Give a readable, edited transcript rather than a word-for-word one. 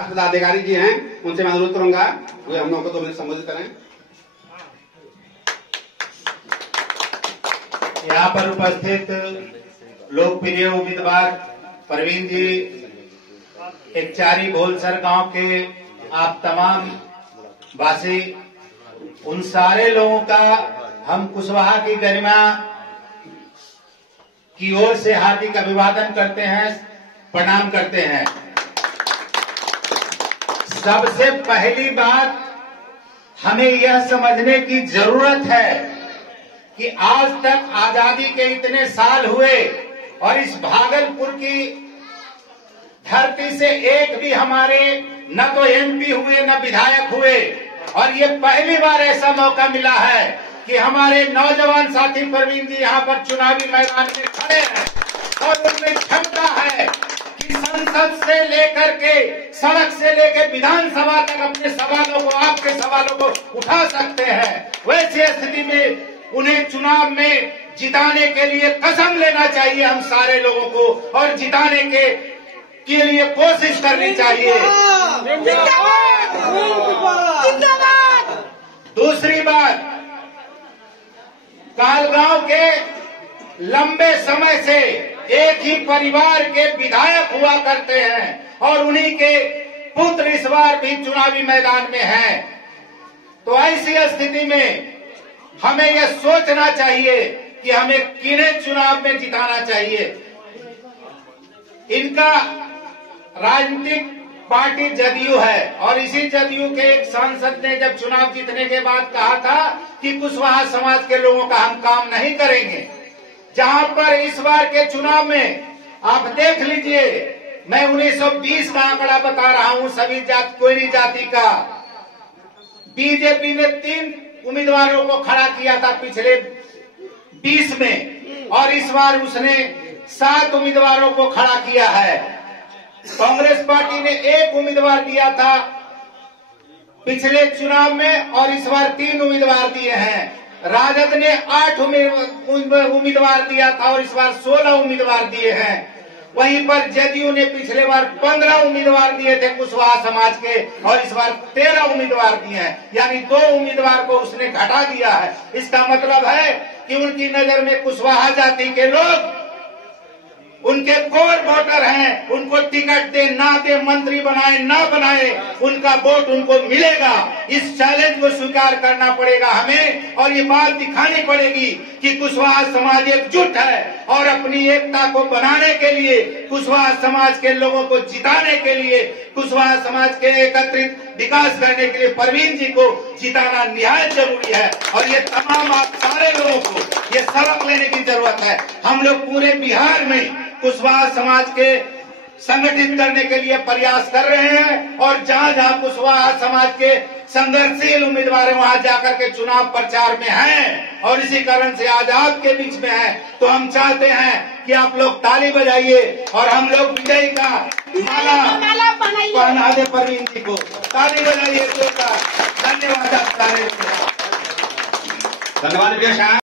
पदाधिकारी जी हैं, उनसे मैं अनुरोध करूंगा वे हम लोगों को 2 मिनट संबोधित करें। यहाँ पर उपस्थित लोकप्रिय उम्मीदवार प्रवीण जी, एकचारी भोलसर गांव के आप तमाम वासी, उन सारे लोगों का हम कुशवाहा की गरिमा की ओर से हार्दिक अभिवादन करते हैं, प्रणाम करते हैं। सबसे पहली बात हमें यह समझने की जरूरत है कि आज तक आजादी के इतने साल हुए और इस भागलपुर की धरती से एक भी हमारे न तो एमपी हुए न विधायक हुए, और ये पहली बार ऐसा मौका मिला है कि हमारे नौजवान साथी प्रवीण जी यहाँ पर चुनावी मैदान में खड़े हैं और उनमें क्षमता है कि संसद से लेकर के सड़क से लेकर विधानसभा तक अपने सवालों को, आपके सवालों को उठा सकते हैं। वैसी स्थिति में उन्हें चुनाव में जिताने के लिए कसम लेना चाहिए हम सारे लोगों को, और जिताने के लिए कोशिश करनी चाहिए। दूसरी बात, कालगांव के लंबे समय से एक ही परिवार के विधायक हुआ करते हैं और उन्हीं के पुत्र इस बार भी चुनावी मैदान में हैं। तो ऐसी स्थिति में हमें यह सोचना चाहिए कि हमें किन्हें चुनाव में जिताना चाहिए। इनका राजनीतिक पार्टी जदयू है और इसी जदयू के एक सांसद ने जब चुनाव जीतने के बाद कहा था कि कुशवाहा समाज के लोगों का हम काम नहीं करेंगे। जहां पर इस बार के चुनाव में आप देख लीजिए, मैं 1920 का आंकड़ा बता रहा हूं, सभी कोयरी जाति का। बीजेपी ने 3 उम्मीदवारों को खड़ा किया था पिछले 20 में, और इस बार उसने 7 उम्मीदवारों को खड़ा किया है। कांग्रेस पार्टी ने 1 उम्मीदवार दिया था पिछले चुनाव में और इस बार 3 उम्मीदवार दिए हैं। राजद ने 8 उम्मीदवार दिया था और इस बार 16 उम्मीदवार दिए हैं। वहीं पर जदयू ने पिछले बार 15 उम्मीदवार दिए थे कुशवाहा समाज के और इस बार 13 उम्मीदवार दिए हैं, यानी 2 उम्मीदवार को उसने घटा दिया है। इसका मतलब है कि उनकी नजर में कुशवाहा जाति के लोग उनके कोर वोटर हैं। उनको टिकट दे ना दे, मंत्री बनाए ना बनाए, उनका वोट उनको मिलेगा। इस चैलेंज को स्वीकार करना पड़ेगा हमें, और ये बात दिखानी पड़ेगी कि कुशवाहा समाज एकजुट है और अपनी एकता को बनाने के लिए, कुशवाहा समाज के लोगों को जिताने के लिए, कुशवाहा समाज के एकत्रित विकास करने के लिए प्रवीण जी को जिताना निहायत जरूरी है। और ये तमाम आप सारे लोगों को ये सबक लेने की जरूरत है। हम लोग पूरे बिहार में कुशवाहा समाज के संगठित करने के लिए प्रयास कर रहे हैं, और जहां जहां कुशवाहा समाज के संघर्षशील उम्मीदवार वहां जाकर के चुनाव प्रचार में हैं, और इसी कारण से आज आपके बीच में है। तो हम चाहते हैं कि आप लोग ताली बजाइए और हम लोग विजयी का माला पहना दे प्रवीण जी को। ताली बजाइए। धन्यवाद आप सारे। धन्यवाद।